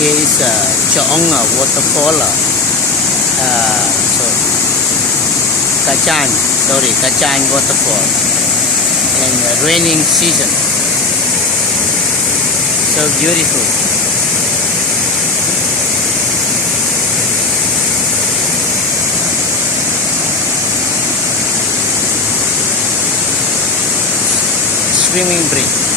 Here is Chaonga waterfall. So Kachan waterfall in the raining season. So beautiful. Swimming bridge.